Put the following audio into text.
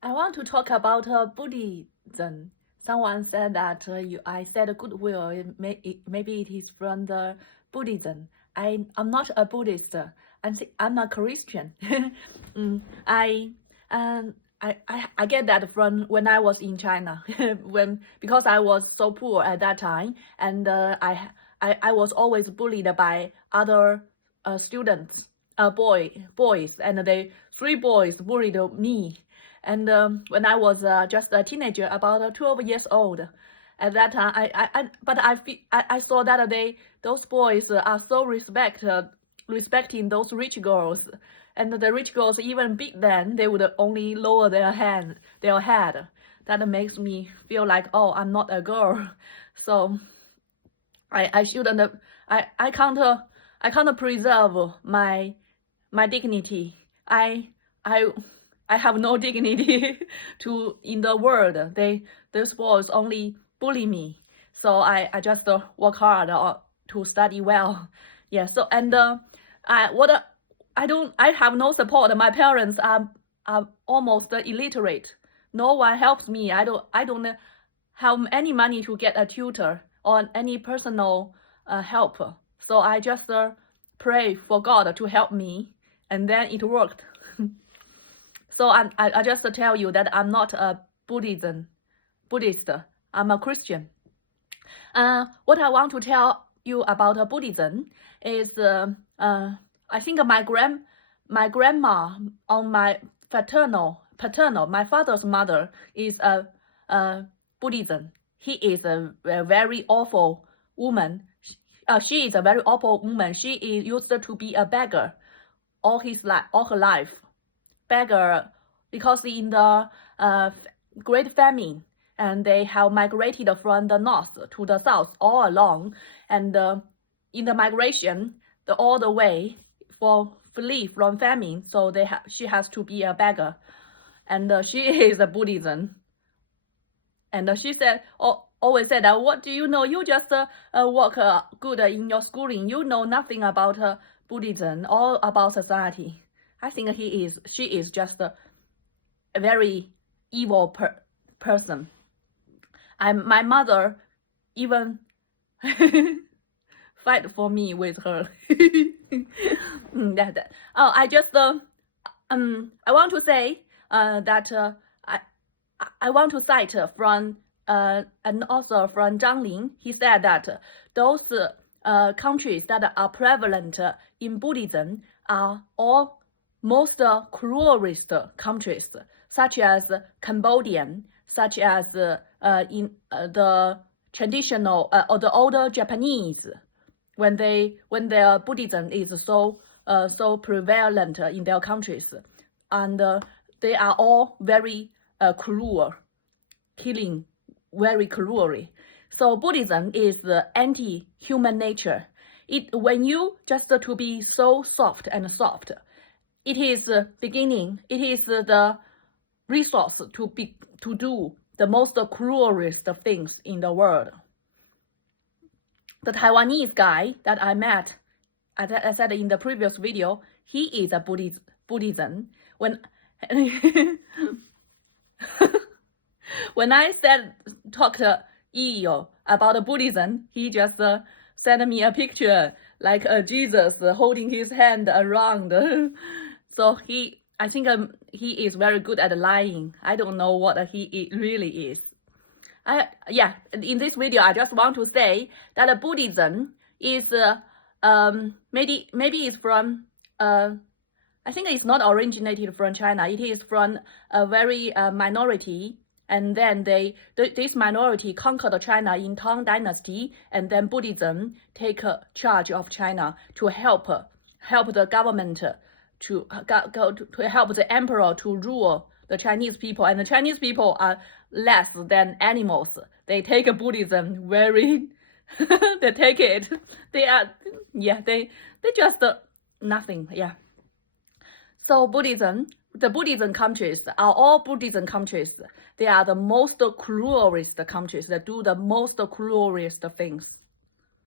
I want to talk about Buddhism. Someone said that I said goodwill. Maybe it is from the Buddhism. I'm not a Buddhist. I'm a Christian. Mm, I I get that from when I was in China, because I was so poor at that time, and I was always bullied by other students, boys, and they 3 boys bullied me. And when I was just a teenager, about 12 years old, at that time, but I saw that those boys are so respecting those rich girls, and the rich girls even beat them. They would only lower their head. That makes me feel like, oh, I'm not a girl, so I shouldn't. I can't preserve my dignity. I I have no dignity in the world. Those boys only bully me. So I just work hard to study well. Yeah. So and I have no support. My parents are almost illiterate. No one helps me. I don't have any money to get a tutor or any personal help. So I just pray for God to help me, and then it worked. So I just tell you that I'm not a Buddhist. I'm a Christian. What I want to tell you about Buddhism is I think my grandma on my paternal, my father's mother is a Buddhism. He is a very awful woman. She is a very awful woman. She used to be a beggar all her life. Beggar because in the Great Famine, and they have migrated from the north to the south all along, and in the migration, all the way for flee from famine, so she has to be a beggar, and she is a Buddhism, and she said, always said that, what do you know? You just work good in your schooling. You know nothing about Buddhism or about society. I think she is just a very evil person. My mother even fight for me with her. I want to say that I want to cite from an author from Zhang. He said that those countries that are prevalent in Buddhism are all most cruelest countries, such as Cambodian, such as in the traditional or the older Japanese, when their Buddhism is so prevalent in their countries, and they are all very cruel, killing very cruelly. So Buddhism is anti-human nature. When you just to be so soft, it is beginning. It is the resource to do the most cruelest things in the world. The Taiwanese guy that I met, as I said in the previous video, he is a Buddhism. When when I talked to Iyo about Buddhism, he just sent me a picture like Jesus holding his hand around. So I think he is very good at lying. I don't know what he really is. In this video, I just want to say that Buddhism is maybe it's from I think it's not originated from China. It is from a very minority, and then this minority conquered China in Tang Dynasty, and then Buddhism take charge of China to help the government to help the emperor to rule the Chinese people, and the Chinese people are less than animals. They take Buddhism very, they take it. They just nothing. Yeah. So the Buddhism countries are all Buddhism countries. They are the most cruelest countries that do the most cruelest things.